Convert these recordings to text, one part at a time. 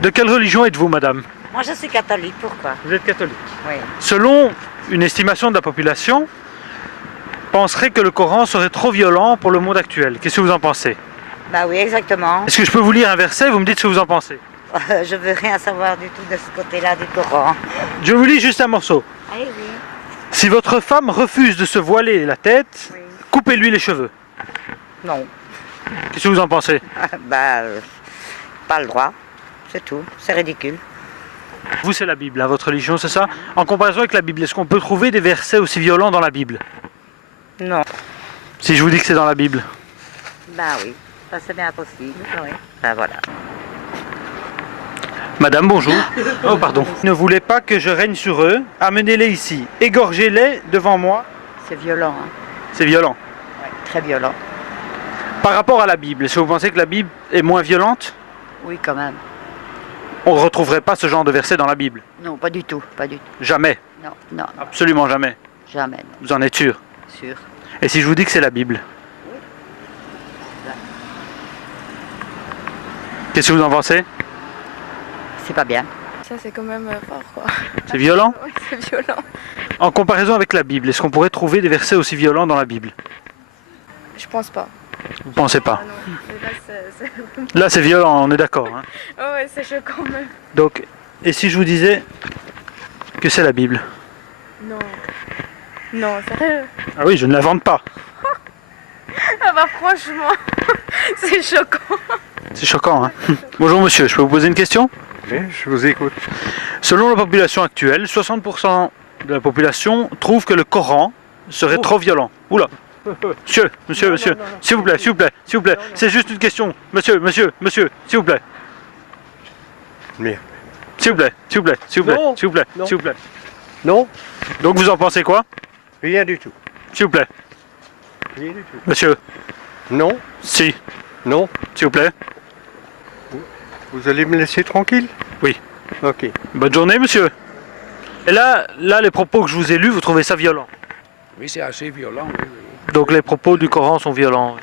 De quelle religion êtes-vous, madame? Moi, je suis catholique. Pourquoi? Vous êtes catholique. Oui. Selon une estimation de la population, penserait que le Coran serait trop violent pour le monde actuel. Qu'est-ce que vous en pensez? Bah oui, exactement. Est-ce que je peux vous lire un verset? Vous me dites ce que vous en pensez. Je veux rien savoir du tout de ce côté-là du Coran. Je vous lis juste un morceau. Ah oui. Si votre femme refuse de se voiler la tête, Oui. coupez-lui les cheveux. Non. Qu'est-ce que vous en pensez? Pas le droit. C'est tout. C'est ridicule. Vous, c'est la Bible, hein, votre religion, c'est ça? En comparaison avec la Bible, est-ce qu'on peut trouver des versets aussi violents dans la Bible? Non. Si je vous dis que c'est dans la Bible. Bah oui. Ça, c'est bien possible. Oui. Ben voilà. Madame, bonjour. Oh, pardon. Ne voulez pas que je règne sur eux? Amenez-les ici. Égorgez-les devant moi. C'est violent. Hein. C'est violent. Ouais, très violent. Par rapport à la Bible, est-ce que vous pensez que la Bible est moins violente? Oui, quand même. On ne retrouverait pas ce genre de verset dans la Bible? Non, pas du tout. Pas du tout. Jamais. Non, non, Absolument jamais. jamais. Non. Vous en êtes sûr? Sûr. Et si je vous dis que c'est la Bible? Qu'est-ce que vous en pensez? C'est pas bien. Ça c'est quand même fort quoi. C'est violent? Oui, c'est violent. En comparaison avec la Bible, est-ce qu'on pourrait trouver des versets aussi violents dans la Bible? Je pense pas. Vous pensez pas? Ah non. Et là c'est... Là c'est violent, on est d'accord. Hein. Oh ouais, c'est choquant même. Donc, et si je vous disais que c'est la Bible? Non. Non, sérieux? Ah oui, je ne l'invente pas. Ah bah franchement, c'est choquant. C'est choquant, hein. Bonjour monsieur, je peux vous poser une question? Oui, je vous écoute. Selon la population actuelle, 60% de la population trouve que le Coran serait trop violent. Oula! Monsieur, s'il vous plaît, c'est juste une question. Monsieur, s'il vous plaît. Merde. S'il vous plaît, Non. s'il vous plaît. Non, Donc vous en pensez quoi? rien du tout. S'il vous plaît. Rien du tout. Monsieur, Non, si, non. s'il vous plaît. Vous allez me laisser tranquille? Oui. Ok. Bonne journée, monsieur. Et là, les propos que je vous ai lus, vous trouvez ça violent? Oui, c'est assez violent. Oui, oui. Donc les propos du Coran sont violents.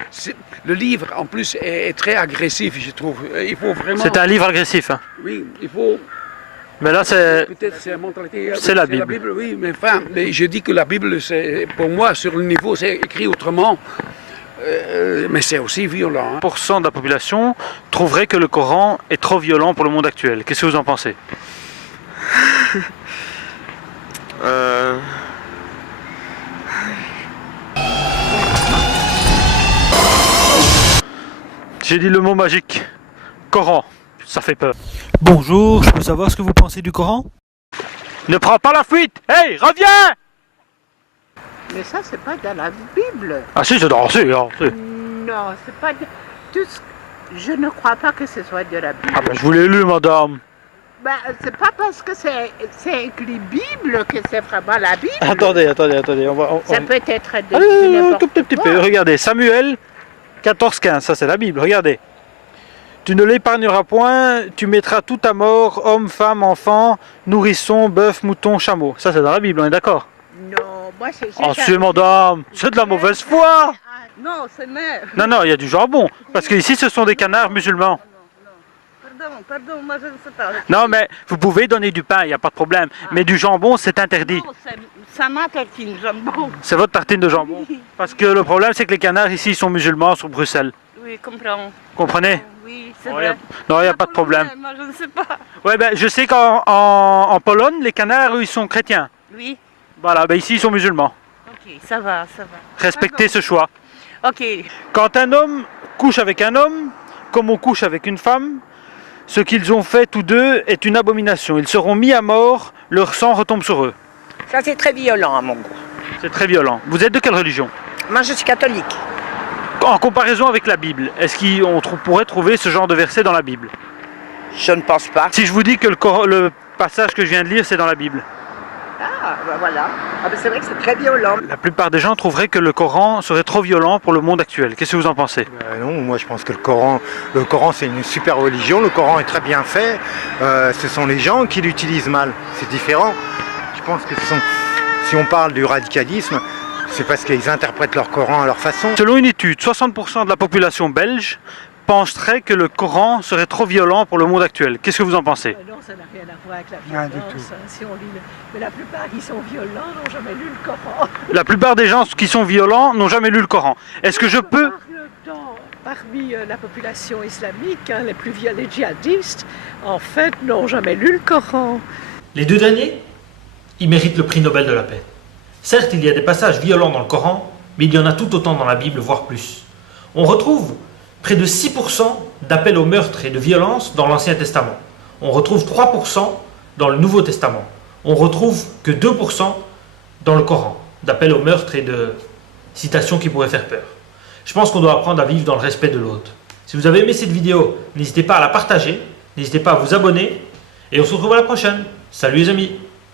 Le livre, en plus, est très agressif, je trouve. Il faut vraiment... C'est un livre agressif, hein. Oui, il faut... Mais là, c'est... Peut-être c'est la mentalité... C'est la Bible. Oui, mais enfin, mais je dis que la Bible, c'est, pour moi, sur le niveau, c'est écrit autrement. Mais c'est aussi violent. Hein. 1% de la population trouverait que le Coran est trop violent pour le monde actuel. Qu'est-ce que vous en pensez? J'ai dit le mot magique. Coran. Ça fait peur. Bonjour, je peux savoir ce que vous pensez du Coran? Ne prends pas la fuite. Hey, reviens! Mais ça, c'est pas dans la Bible. Ah si, c'est dans... Non, c'est pas... Je ne crois pas que ce soit de la Bible. Ah ben, je vous l'ai lu, madame. Ben, c'est pas parce que c'est écrit Bible que c'est vraiment la Bible. Attendez, Ça peut être de Allez, un n'importe tout petit quoi. peu. Regardez, Samuel 14-15, ça c'est la Bible, regardez. Tu ne l'épargneras point, tu mettras tout à mort, homme, femme, enfant, nourrisson, bœuf, mouton, chameau. Ça c'est dans la Bible, on est d'accord? Non, moi c'est... Oh, c'est madame, c'est de la mauvaise foi. Non, c'est mais... Non, il y a du jambon. Parce qu'ici ce sont des canards musulmans. Pardon, moi je ne sais pas. Non, mais vous pouvez donner du pain, il n'y a pas de problème. Mais du jambon, c'est interdit. Non, ça m'a tartine, jambon. C'est votre tartine de jambon. Parce que le problème, c'est que les canards ici sont musulmans sur Bruxelles. Oui, comprends. Comprenez? Oui, c'est Non, vrai. il n'y a pas de problème. Moi je ne sais pas. Ouais, ben, je sais qu'en Pologne, les canards, eux, ils sont chrétiens. Oui, Voilà, ben, ici, ils sont musulmans. ok, ça va. Respectez ce choix. Ok, Quand un homme couche avec un homme, comme on couche avec une femme, ce qu'ils ont fait tous deux est une abomination. Ils seront mis à mort, leur sang retombe sur eux. Ça, c'est très violent à mon goût. C'est très violent. Vous êtes de quelle religion? Moi, je suis catholique. En comparaison avec la Bible, est-ce qu'on pourrait trouver ce genre de verset dans la Bible? Je ne pense pas. Si je vous dis que le passage que je viens de lire, c'est dans la Bible. Ah, ben voilà. Ah, ben c'est vrai que c'est très violent. La plupart des gens trouveraient que le Coran serait trop violent pour le monde actuel. Qu'est-ce que vous en pensez? Non, moi je pense que le Coran c'est une super religion, le Coran est très bien fait, ce sont les gens qui l'utilisent mal, c'est différent. Je pense que si on parle du radicalisme, c'est parce qu'ils interprètent leur Coran à leur façon. Selon une étude, 60% de la population belge penserait que le Coran serait trop violent pour le monde actuel. Qu'est-ce que vous en pensez? Non, ça n'a rien à voir avec la Rien violence. du tout. Si on lit mais la plupart qui sont violents n'ont jamais lu le Coran. La plupart des gens qui sont violents n'ont jamais lu le Coran. Est-ce que je peux... Parmi la population islamique, les plus violents, les djihadistes, en fait, n'ont jamais lu le Coran. Les deux derniers, ils méritent le prix Nobel de la paix. Certes, il y a des passages violents dans le Coran, mais il y en a tout autant dans la Bible, voire plus. On retrouve près de 6% d'appels au meurtre et de violence dans l'Ancien Testament. On retrouve 3% dans le Nouveau Testament. On retrouve que 2% dans le Coran, d'appels au meurtre et de citations qui pourraient faire peur. Je pense qu'on doit apprendre à vivre dans le respect de l'autre. Si vous avez aimé cette vidéo, n'hésitez pas à la partager, n'hésitez pas à vous abonner, et on se retrouve à la prochaine. Salut les amis!